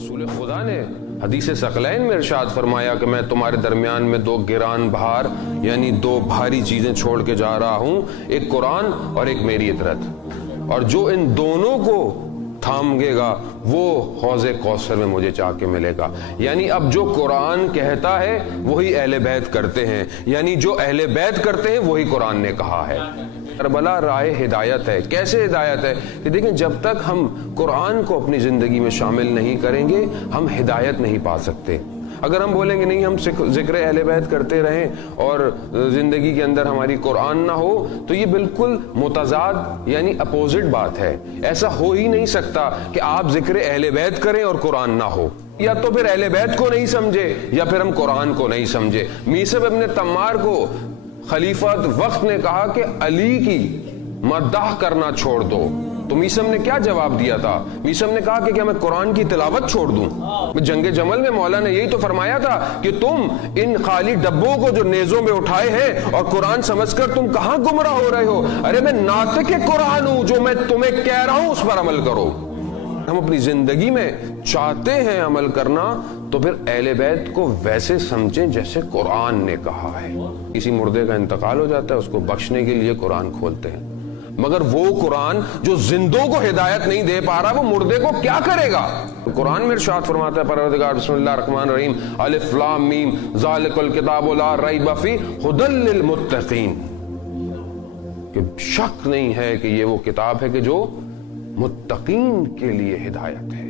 رسول خدا نے حدیث ثقلین میں ارشاد فرمایا کہ میں تمہارے درمیان میں دو گران بھار یعنی دو بھاری چیزیں چھوڑ کے جا رہا ہوں، ایک قرآن اور ایک میری اطرت، اور جو ان دونوں کو تھامے گا وہ حوض کوثر میں مجھے چاہ کے ملے گا۔ یعنی اب جو قرآن کہتا ہے وہی اہل بیت کرتے ہیں، یعنی جو اہل بیت کرتے ہیں وہی قرآن نے کہا ہے۔ کربلا راہ ہدایت ہے۔ کیسے ہدایت ہے؟ کہ دیکھیں جب تک ہم قرآن کو اپنی زندگی میں شامل نہیں کریں گے ہم ہدایت نہیں پا سکتے۔ اگر ہم بولیں گے نہیں ہم ذکر اہل بیت کرتے رہیں اور زندگی کے اندر ہماری قرآن نہ ہو، تو یہ بالکل متضاد یعنی اپوزٹ بات ہے۔ ایسا ہو ہی نہیں سکتا کہ آپ ذکر اہل بیت کریں اور قرآن نہ ہو، یا تو پھر اہل بیت کو نہیں سمجھے یا پھر ہم قرآن کو نہیں سمجھے۔ میثب ابن تمار کو خلیفہ وقت نے کہا کہ علی کی مدح کرنا چھوڑ دو، تو میثم نے کیا جواب دیا تھا؟ میثم نے کہا کہ کیا میں قرآن کی تلاوت چھوڑ دوں؟ جنگ جمل میں مولا نے یہی تو فرمایا تھا کہ تم ان خالی ڈبوں کو جو نیزوں میں اٹھائے ہیں اور قرآن سمجھ کر تم کہاں گمراہ ہو رہے ہو؟ ارے میں ناطق قرآن ہوں، جو میں تمہیں کہہ رہا ہوں اس پر عمل کرو۔ ہم اپنی زندگی میں چاہتے ہیں عمل کرنا تو پھر اہل بیت کو ویسے سمجھیں جیسے قرآن نے کہا ہے۔ کسی مردے کا انتقال ہو جاتا ہے، اس کو بخشنے کے لیے قرآن کھولتے ہیں، مگر وہ قرآن جو زندوں کو ہدایت نہیں دے پا رہا وہ مردے کو کیا کرے گا؟ قرآن میں ارشاد فرماتا ہے پروردگار بسم اللہ الرحمن الرحیم الف لام میم ذالک الکتاب لا ریب فیہ ھدی للمتقین، کہ شک نہیں ہے کہ یہ وہ کتاب ہے کہ جو متقین کے لیے ہدایت ہے۔